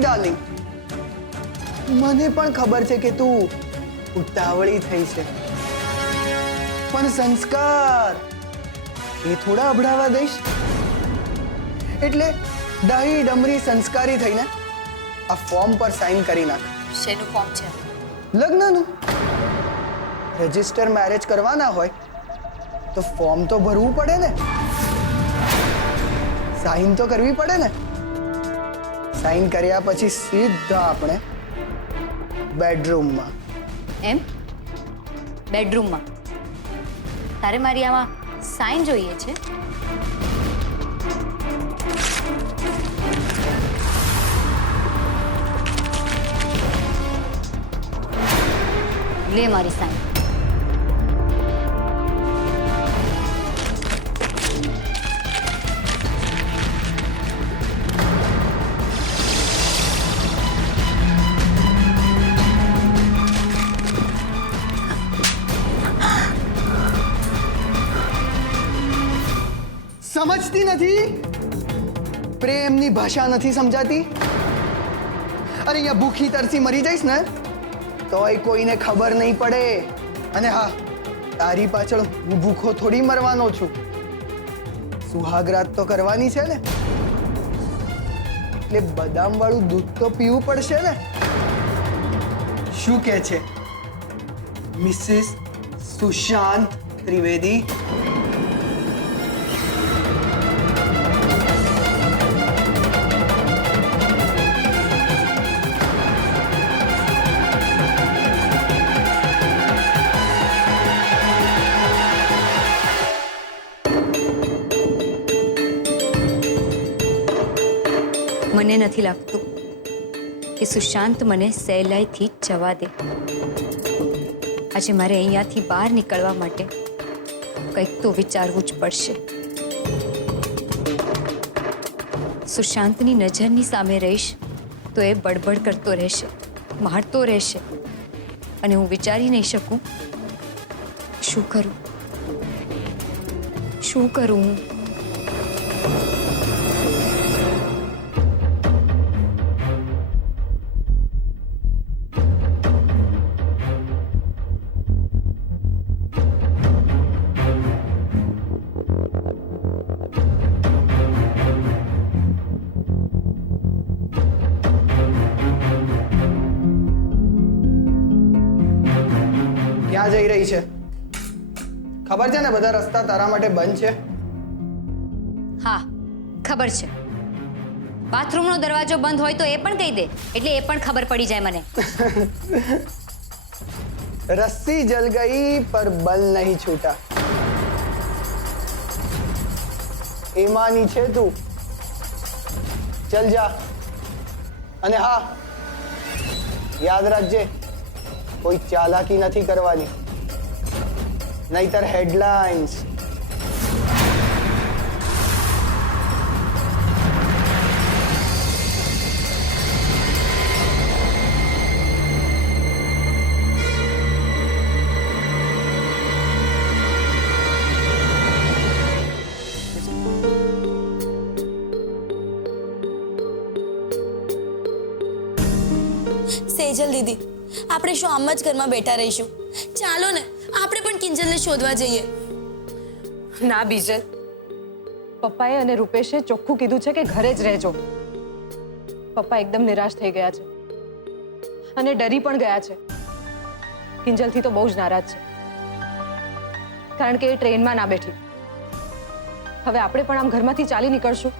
નથી ડાર્લિંગ. મને પણ ખબર છે કે તું ઉતાવળી થઈ છે, પણ સંસ્કાર એ થોડા અભડાવા દઈશ. એટલે ડાહી ડમરી સંસ્કારી થઈને આ ફોર્મ પર સાઈન કરી નાખ. શેનું ફોર્મ છે? લગ્નનું. રજિસ્ટર મેરેજ કરવાના હોય તો ફોર્મ તો ભરવું પડે ને, સાઈન તો કરવી પડે ને. સાઈન કર્યા પછી સીધા આપણે બેડરૂમમાં. એમ? બેડરૂમમાં? તારે મારી આમાં સાઈન જોઈએ છે? લે મારી સાઈન. સમજતી નથી? પ્રેમની ભાષા નથી સમજાતી? અરે અહીંયા ભૂખી તરસી મરી જઈશ ને તોય કોઈને ખબર નહીં પડે. અને હા, તારી પાછળ હું ભૂખો થોડી મરવાનો છું. સુહાગરાત તો કરવાની છે ને, એટલે બદામ વાળું દૂધ તો પીવું પડશે ને. શું કહે છે મિસિસ સુશાંત ત્રિવેદી? મને નથી લાગતું કે સુશાંત મને સહેલાઈથી જવા દે. આજે મારે અહીંયાથી બહાર નીકળવા માટે કંઈક તો વિચારવું જ પડશે. સુશાંતની નજરની સામે રહીશ તો એ બડબડ કરતો રહેશે, મારતો રહેશે, અને હું વિચારી નહીં શકું શું કરું, શું કરું હું. ક્યાં જઈ રહી છે? ખબર છે ને બધા રસ્તા તારા માટે બંધ છે. હા ખબર છે. બાથરૂમનો દરવાજો બંધ હોય તો એ પણ કહી દે, એટલે એ પણ ખબર પડી જાય મને. रस्सी जल गई पर बल नहीं छूटा. ईमानी छे तू, चल जा. અને હા, યાદ રાખજે કોઈ ચાલાકી નથી કરવાની, નહીતર હેડલાઇન્સ. સેજલ દીદી, આપણે શું આમ જ ઘરમાં બેઠા રહીશું? ચાલો ને આપણે પણ કિંજલને શોધવા જઈએ. ના બીજલ, પપ્પાએ અને રૂપેશે ચોખ્ખું કીધું છે કે ઘરે જ રહેજો. પપ્પા એકદમ નિરાશ થઈ ગયા છે અને ડરી પણ ગયા છે. કિંજલથી તો બહુ જ નારાજ છે, કારણ કે એ ટ્રેનમાં ના બેઠી. હવે આપણે પણ આમ ઘરમાંથી ચાલી નીકળશું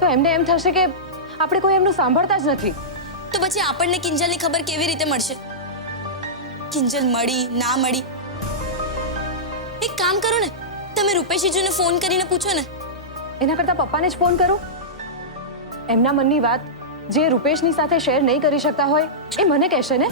તો એમને એમ થશે કે આપણે કોઈ એમનું સાંભળતા જ નથી. તો પછી આપણને કિંજલની ખબર કેવી રીતે મળશે? કિંજલ મળી ના મળી? એક કામ કરો ને, તમે રૂપેશજીને ફોન કરીને પૂછો ને. એના કરતા પપ્પાને જ ફોન કરો. એમના મનની વાત જે રૂપેશની સાથે શેર નહીં કરી શકતા હોય એ મને કહેશે ને.